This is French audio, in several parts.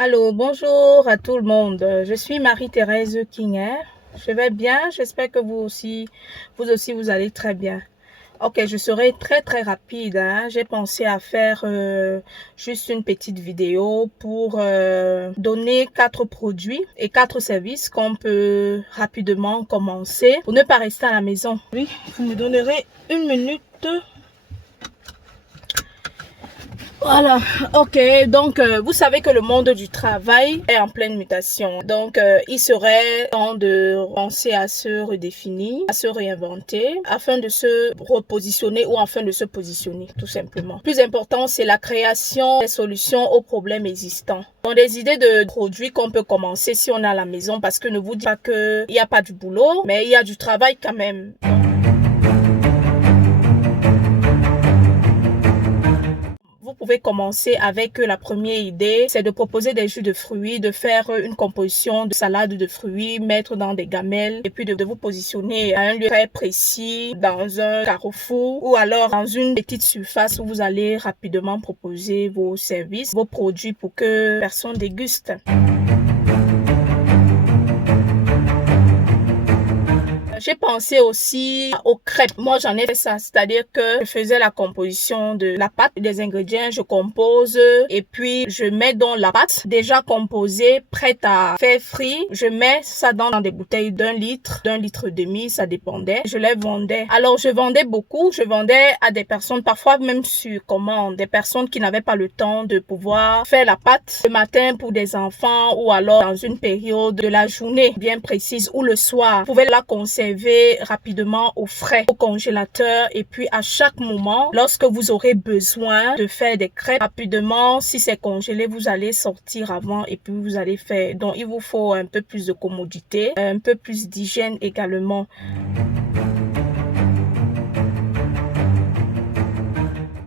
Allô, bonjour à tout le monde. Je suis Marie-Thérèse Kinger. Je vais bien. J'espère que vous allez très bien. Ok, je serai très rapide, hein. J'ai pensé à faire juste une petite vidéo pour donner 4 produits et 4 services qu'on peut rapidement commencer pour ne pas rester à la maison. Oui, vous me donnerez une minute. Voilà, ok, donc vous savez que le monde du travail est en pleine mutation. Donc il serait temps de penser à se redéfinir, à se réinventer, afin de se repositionner ou afin de se positionner, tout simplement. Le plus important, c'est la création des solutions aux problèmes existants. Donc des idées de produits qu'on peut commencer si on est à la maison, parce que ne vous dites pas qu'il n'y a pas du boulot, mais il y a du travail quand même. Vous pouvez commencer avec la première idée, c'est de proposer des jus de fruits, de faire une composition de salade de fruits, mettre dans des gamelles et puis de vous positionner à un lieu très précis, dans un carrefour ou alors dans une petite surface où vous allez rapidement proposer vos services, vos produits pour que personne déguste. J'ai pensé aussi aux crêpes. Moi, j'en ai fait ça, c'est-à-dire que je faisais la composition de la pâte, des ingrédients, je compose et puis je mets dans la pâte déjà composée, prête à faire frire. Je mets ça dans des bouteilles d'1 litre, d'1 litre et demi, ça dépendait. Je les vendais. Alors, je vendais beaucoup. Je vendais à des personnes, parfois même sur commande, des personnes qui n'avaient pas le temps de pouvoir faire la pâte le matin pour des enfants ou alors dans une période de la journée bien précise ou le soir. Vous pouvez la conserver rapidement au frais au congélateur et puis à chaque moment lorsque vous aurez besoin de faire des crêpes rapidement, si c'est congelé, vous allez sortir avant et puis vous allez faire. Donc il vous faut un peu plus de commodité, un peu plus d'hygiène également.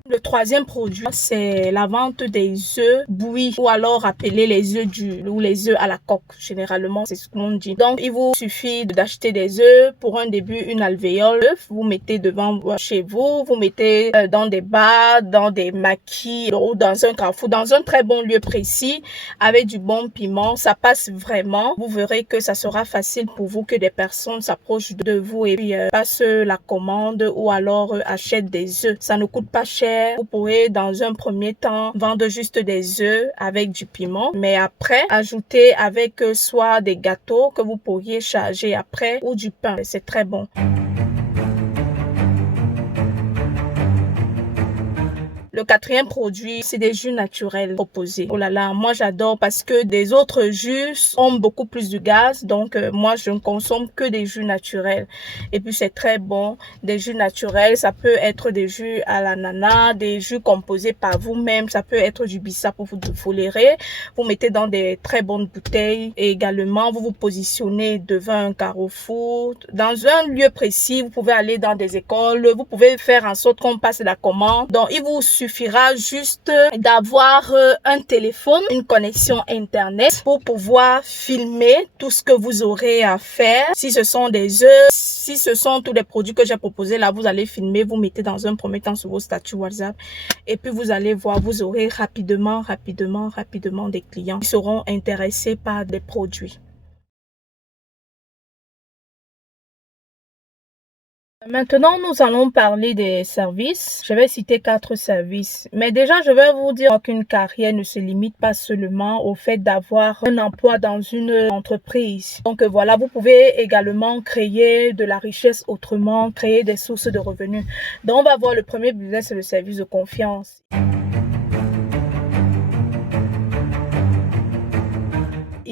Le troisième produit, c'est la vente des œufs bouillis ou alors appelés les œufs durs ou les œufs à la coque. Généralement, c'est ce qu'on dit. Donc, il vous suffit d'acheter des œufs. Pour un début, une alvéole. Vous mettez devant chez vous. Vous mettez dans des bars, dans des maquis ou dans un carrefour, dans un très bon lieu précis avec du bon piment. Ça passe vraiment. Vous verrez que ça sera facile pour vous que des personnes s'approchent de vous et puis passent la commande ou alors achètent des œufs. Ça ne coûte pas cher. Vous pourrez dans un premier temps vendre juste des œufs avec du piment, mais après ajouter avec soit des gâteaux que vous pourriez charger après ou du pain. C'est très bon. Le quatrième produit, c'est des jus naturels proposés. Oh là là, moi j'adore parce que des autres jus ont beaucoup plus de gaz. Donc moi je ne consomme que des jus naturels. Et puis c'est très bon. Des jus naturels, ça peut être des jus à l'ananas, des jus composés par vous-même. Ça peut être du bissap pour vous folérez. Vous mettez dans des très bonnes bouteilles. Et également, vous vous positionnez devant un carrefour. Dans un lieu précis, vous pouvez aller dans des écoles. Vous pouvez faire en sorte qu'on passe la commande. Donc il vous suffira juste d'avoir un téléphone, une connexion internet pour pouvoir filmer tout ce que vous aurez à faire. Si ce sont des œufs, si ce sont tous les produits que j'ai proposés là, vous allez filmer, vous mettez dans un premier temps sur vos statuts WhatsApp et puis vous allez voir, vous aurez rapidement des clients qui seront intéressés par des produits. Maintenant, nous allons parler des services. Je vais citer 4 services. Mais déjà, je vais vous dire qu'une carrière ne se limite pas seulement au fait d'avoir un emploi dans une entreprise. Donc voilà, vous pouvez également créer de la richesse autrement, créer des sources de revenus. Donc on va voir le premier business, c'est le service de confiance.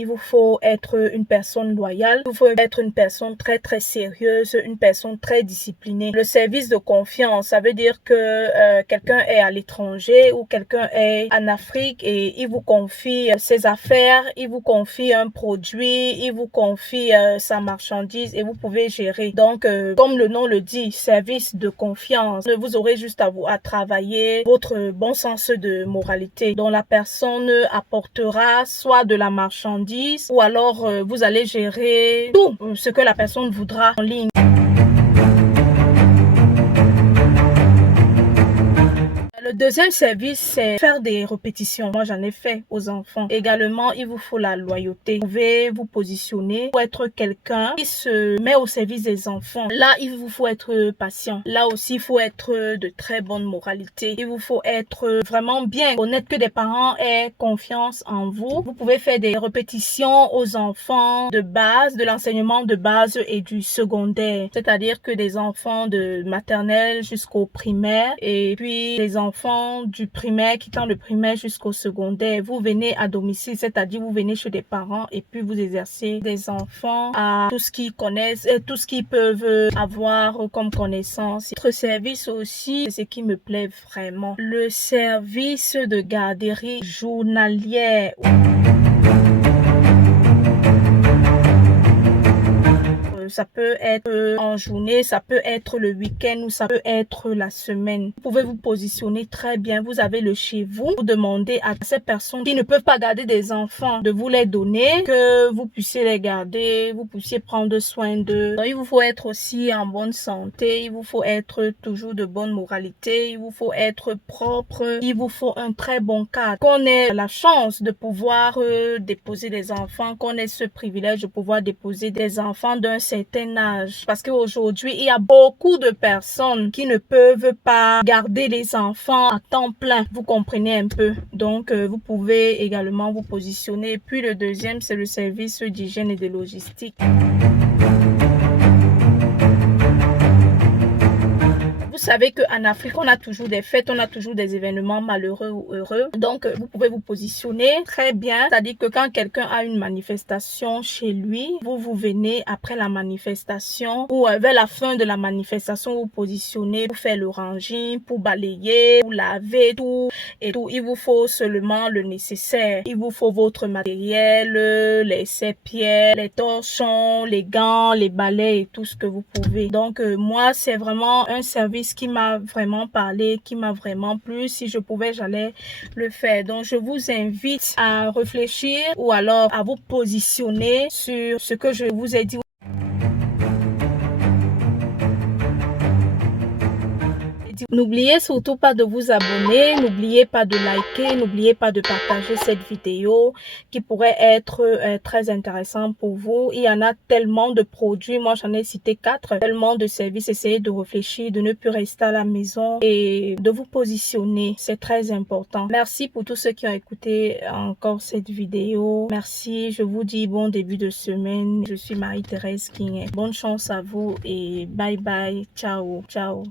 Il vous faut être une personne loyale, il vous faut être une personne très sérieuse, une personne très disciplinée. Le service de confiance, ça veut dire que quelqu'un est à l'étranger ou quelqu'un est en Afrique et il vous confie ses affaires, il vous confie un produit, il vous confie sa marchandise et vous pouvez gérer. Donc, comme le nom le dit, service de confiance, vous aurez juste à travailler votre bon sens de moralité dont la personne apportera soit de la marchandise ou alors vous allez gérer tout ce que la personne voudra en ligne. Le Le deuxième service, c'est faire des répétitions. Moi, j'en ai fait aux enfants. Également, il vous faut la loyauté. Vous pouvez vous positionner pour être quelqu'un qui se met au service des enfants. Là, il vous faut être patient. Là aussi, il faut être de très bonne moralité. Il vous faut être vraiment bien honnête, que des parents aient confiance en vous. Vous pouvez faire des répétitions aux enfants de base, de l'enseignement de base et du secondaire. C'est-à-dire que des enfants de maternelle jusqu'au primaire et puis les enfants du primaire quittant le primaire jusqu'au secondaire. Vous venez à domicile, c'est-à-dire vous venez chez des parents et puis vous exercez des enfants à tout ce qu'ils connaissent et tout ce qu'ils peuvent avoir comme connaissance. Notre service aussi, c'est ce qui me plaît vraiment. Le service de garderie journalière. Ça peut être en journée, ça peut être le week-end ou ça peut être la semaine. Vous pouvez vous positionner très bien. Vous avez le chez vous. Vous demandez à ces personnes qui ne peuvent pas garder des enfants de vous les donner, que vous puissiez les garder, vous puissiez prendre soin d'eux. Il vous faut être aussi en bonne santé. Il vous faut être toujours de bonne moralité. Il vous faut être propre. Il vous faut un très bon cadre. Qu'on ait la chance de pouvoir déposer des enfants, qu'on ait ce privilège de pouvoir déposer des enfants d'un certain âge, parce qu'aujourd'hui il y a beaucoup de personnes qui ne peuvent pas garder les enfants à temps plein, vous comprenez un peu. Donc vous pouvez également vous positionner. Puis le deuxième, c'est le service d'hygiène et de logistique. Vous savez qu'en Afrique, on a toujours des fêtes, on a toujours des événements malheureux ou heureux. Donc, vous pouvez vous positionner très bien. C'est-à-dire que quand quelqu'un a une manifestation chez lui, vous venez après la manifestation ou vers la fin de la manifestation, vous positionnez pour faire le ranging, pour balayer, pour laver, tout et tout. Il vous faut seulement le nécessaire. Il vous faut votre matériel, les serpillères, les torchons, les gants, les balais et tout ce que vous pouvez. Donc, moi, c'est vraiment un service qui m'a vraiment parlé, qui m'a vraiment plu. Si je pouvais, j'allais le faire. Donc, je vous invite à réfléchir ou alors à vous positionner sur ce que je vous ai dit. N'oubliez surtout pas de vous abonner, n'oubliez pas de liker, n'oubliez pas de partager cette vidéo qui pourrait être très intéressante pour vous. Il y en a tellement de produits, moi j'en ai cité 4, tellement de services. Essayez de réfléchir, de ne plus rester à la maison et de vous positionner, c'est très important. Merci pour tous ceux qui ont écouté encore cette vidéo. Merci, je vous dis bon début de semaine. Je suis Marie-Thérèse King. Bonne chance à vous et bye bye, ciao, ciao.